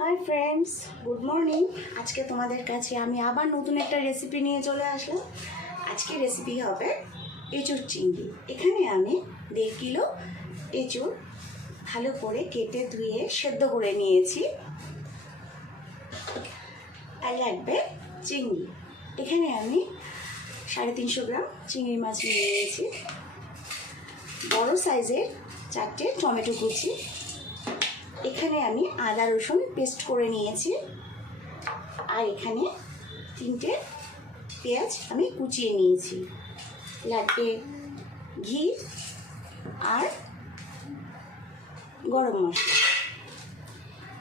Hi friends, good morning. আজকে তোমাদের কাছে আমি আবার নতুন একটা রেসিপি নিয়ে চলে আসলাম। আজকে রেসিপি হবে এঁচুড় চিংড়ি। এখানে আমি 1.5 কিলো এঁচুড় ভালো করে কেটে ধুয়ে সেদ্ধ করে নিয়েছি। আর লাগবে চিংড়ি। এখানে আমি 350 গ্রাম চিংড়ি মাছ নিয়ে নিয়েছি। বড় সাইজের 4টে টমেটো কুচি। এখানে আমি আদা রসুন পেস্ট করে নিয়েছি। আর এখানে 3টে পেঁয়াজ আমি কুচিয়ে নিয়েছি। লাগবে ঘি আর গরম মশলা।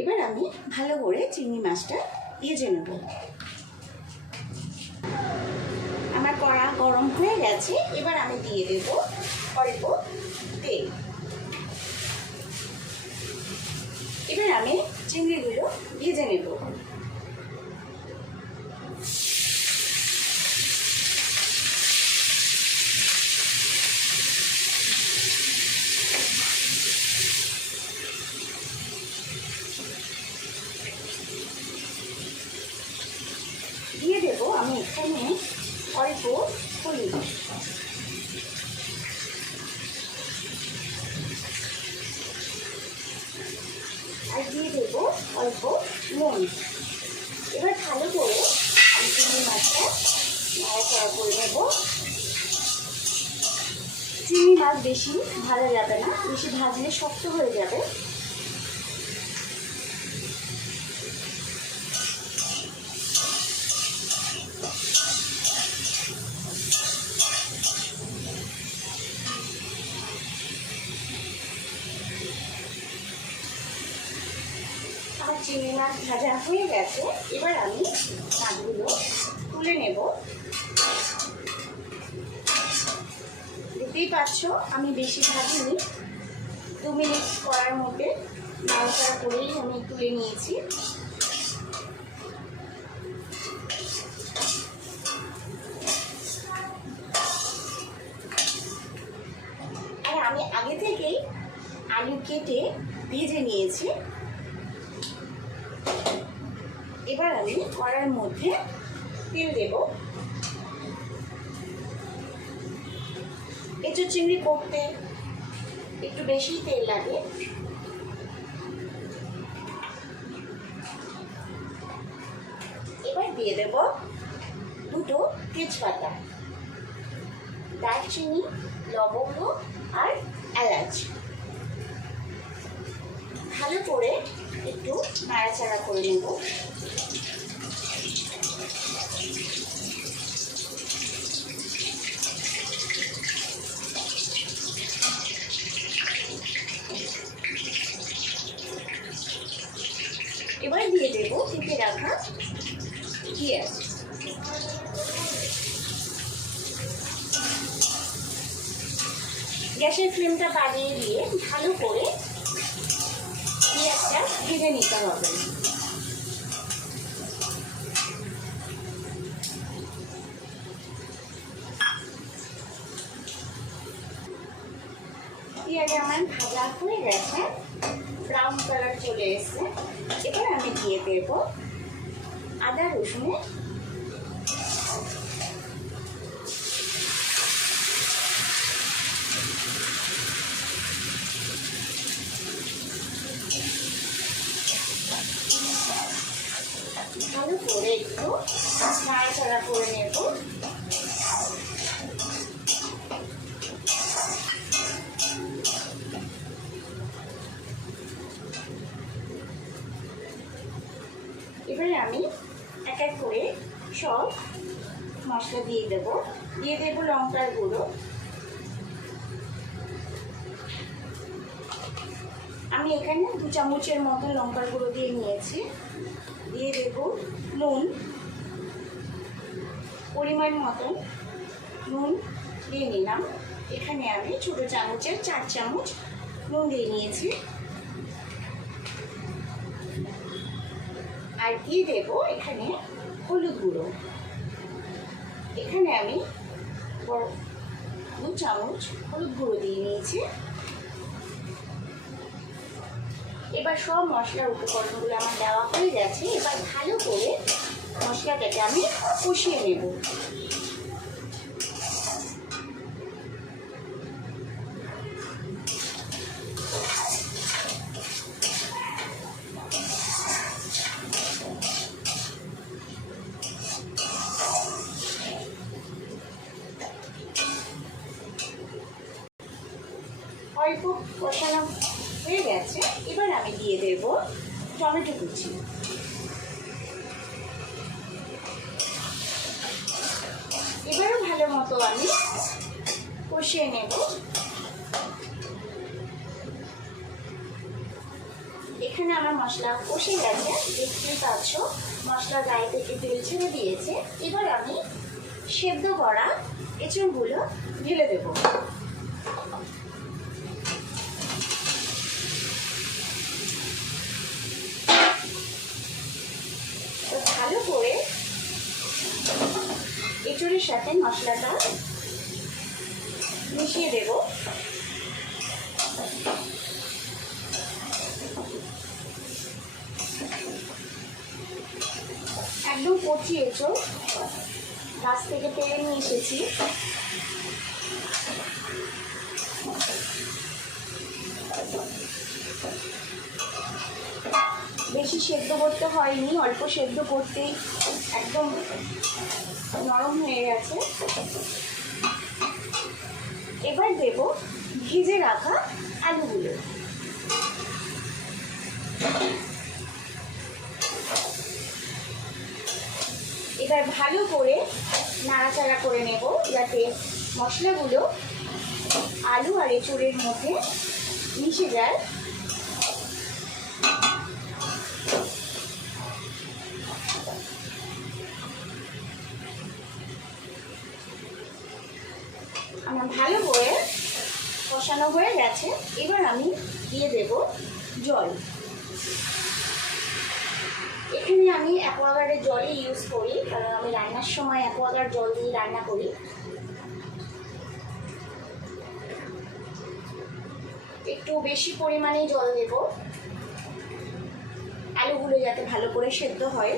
এবার আমি ভালো করে চিংড়ি মাছটা ভেজে নেব। আমার কড়া গরম হয়ে গেছে। এবার আমি দিয়ে দেব অল্প তেল। এবার আমি চিংড়িগুলো ভেজে নেব। দিয়ে দেব আমি এখানে অল্প হলুদ, আর দিয়ে দেব অল্প নুন। এবার ভালো করে আমি চিংড়ি মাছটা নাড়াচাড়া করে নেব। চিংড়ি মাছ বেশি ভাজা যাবে না, বেশি ভাজলে শক্ত হয়ে যাবে। আমার চিংড়ি মাছ ভাজা হয়ে গেছে। এবার আমি মাছগুলো তুলে নেব। দেখতেই পাচ্ছ আমি বেশি ভাজিনি, 2 মিনিট করার মধ্যে নাড়াচাড়া করেই আমি তুলে নিয়েছি। আর আমি আগে থেকেই আলু কেটে ভেজে নিয়েছি। এবার আমি কড়ার মধ্যে তেল দেব। এঁচুড় চিংড়ি করতে একটু বেশি তেল লাগে। এবার দিয়ে দেব 2টো তেজপাতা, দারচিনি, লবঙ্গ আর এলাচ। ভালো করে একটু নাড়াচাড়া করে নেব। এবার দিয়ে দেব কেটে রাখা পেঁয়াজ। গ্যাসের ফ্লেমটা বাড়িয়ে দিয়ে ভালো করে পেঁয়াজটা ভেজে নিতে হবে। পেঁয়াজ আমার ভাজা হয়ে গেছে, ব্রাউন কালার চলে এসছে। এবার আমি দিয়ে দেব আদা রসুনের ভালো করে একটু নাড়াচাড়া করে নেব। এবারে আমি এক এক করে সব মশলা দিয়ে দেব। দিয়ে দেব লঙ্কার গুঁড়ো। আমি এখানে 2 চামচের মতো লঙ্কার গুঁড়ো দিয়ে নিয়েছি। দিয়ে দেব নুন, পরিমাণ মতন নুন দিয়ে নিলাম। এখানে আমি ছোটো চামচের 4 চামচ নুন দিয়ে নিয়েছি। আর দিয়ে দেব এখানে হলুদ গুঁড়ো। এখানে আমি 2 চামচ হলুদ গুঁড়ো দিয়ে নিয়েছি। এবার সব মশলার উপকরণগুলো আমার দেওয়া হয়ে গেছে। এবার ভালো করে মশলাটাকে আমি কষিয়ে নেব। অল্প কষানো হয়ে গেছে, এবার আমি দিয়ে দেব টমেটো কুচি। এবারও ভালো মতো আমি কষিয়ে নেব। এখানে আমার মশলা কষে গেছে, দেখতেই পাচ্ছ মশলা গায়ে থেকে তেল ছেড়ে দিয়েছে। এবার আমি সেদ্ধ করা এঁচড়গুলো ঢেলে দেব। ভালো করে এঁচড়ের সাথে মশলাটা মিশিয়ে দেব। একদম কচি এঁচড়, গাছ থেকে পেরে নিয়ে এসেছি। বেশি সেদ্ধ করতে হয়নি, অল্প সেদ্ধ করতেই একদম নরম হয়ে গেছে। এবার দেব ভিজে রাখা আলুগুলো। এবার ভালো করে নাড়াচাড়া করে নেব, যাতে মশলাগুলো আলু আর এঁচড়ের মধ্যে মিশে যায়। আমার ভালো করে কষানো হয়ে গেছে, এবার আমি দিয়ে দেব জল। এখানে আমি অ্যাকোয়াগার্ডের জলই ইউজ করি, কারণ আমি রান্নার সময় অ্যাকোয়াগার্ড জল দিয়ে রান্না করি। একটু বেশি পরিমাণে জল দেব, আলুগুলো যাতে ভালো করে সেদ্ধ হয়।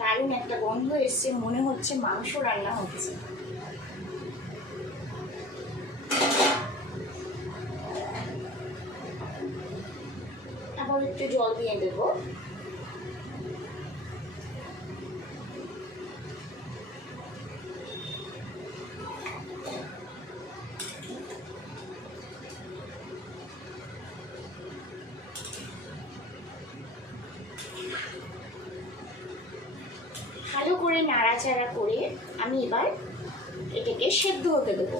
দারুণ একটা গন্ধ এসছে, মনে হচ্ছে মাংস রান্না হচ্ছে। আবার একটু জল দিয়ে দেবো। ভালো করে নাড়াচাড়া করে আমি এবার এটাকে সেদ্ধ হতে দেবো।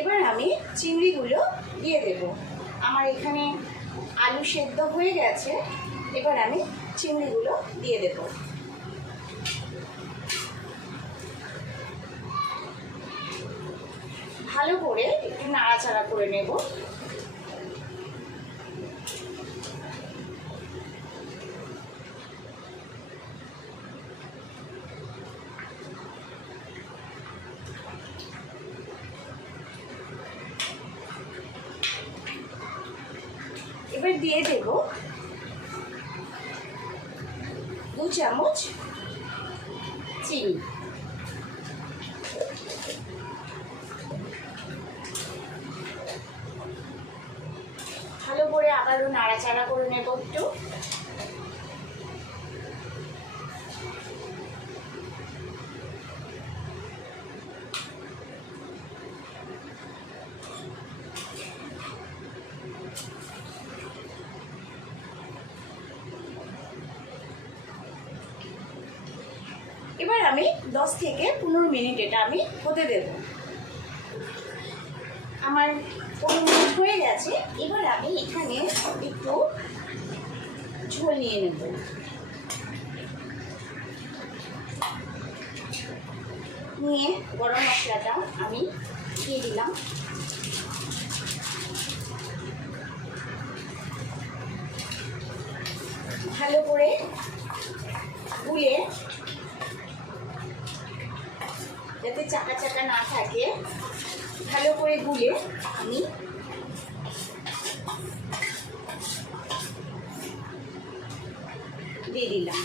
এবার আমি চিংড়িগুলো দিয়ে দেব। আমার এখানে আলু সেদ্ধ হয়ে গেছে, এবার আমি চিংড়িগুলো দিয়ে দেব। ভালো করে একটু নাড়াচাড়া করে নেব। এবার দিয়ে দেব 2 চামচ চিনি। ভালো করে আবারও নাড়াচাড়া করে নেব একটু। এবার আমি 10 থেকে 15 মিনিট এটা আমি হতে দেব। আমার 15 মিনিট হয়ে গেছে। এবার আমি এখানে একটু ঝোল নিয়ে নেব। নিয়ে গরম মশলাটা আমি দিয়ে দিলাম। ভালো করে গুলে, যাতে চাকা চাকা না থাকে, ভালো করে গুলে আমি দিয়ে দিলাম।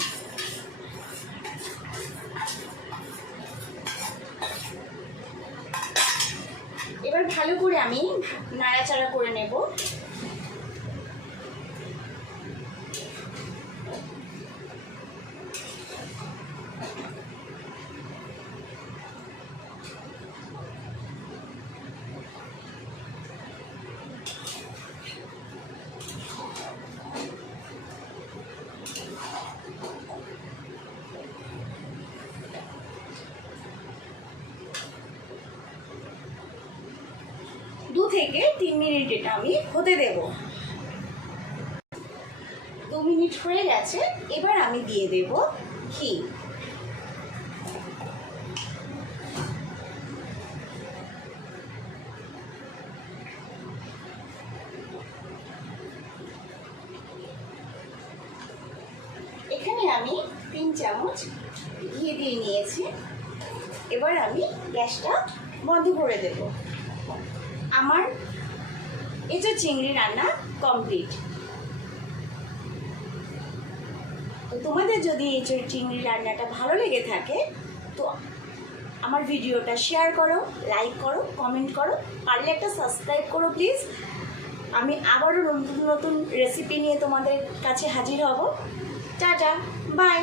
এবার ভালো করে আমি নাড়াচাড়া করে নেব। দু থেকে 3 মিনিট এটা আমি হতে দেব। 2 মিনিট হয়ে গেছে, এবার আমি দিয়ে দেব ঘি। এখানে আমি 3 চামচ ঘি দিয়ে নিয়েছি। এবার আমি গ্যাসটা বন্ধ করে দেব। আমার এঁচোড় চিংড়ি রান্না কমপ্লিট। তো তোমাদের যদি এঁচোড় চিংড়ি রান্নাটা ভালো লেগে থাকে তো আমার ভিডিওটা শেয়ার করো, লাইক করো, কমেন্ট করো, পারলে একটা সাবস্ক্রাইব করো প্লিজ। আমি আবারও নতুন নতুন রেসিপি নিয়ে তোমাদের কাছে হাজির হব। Tata, by.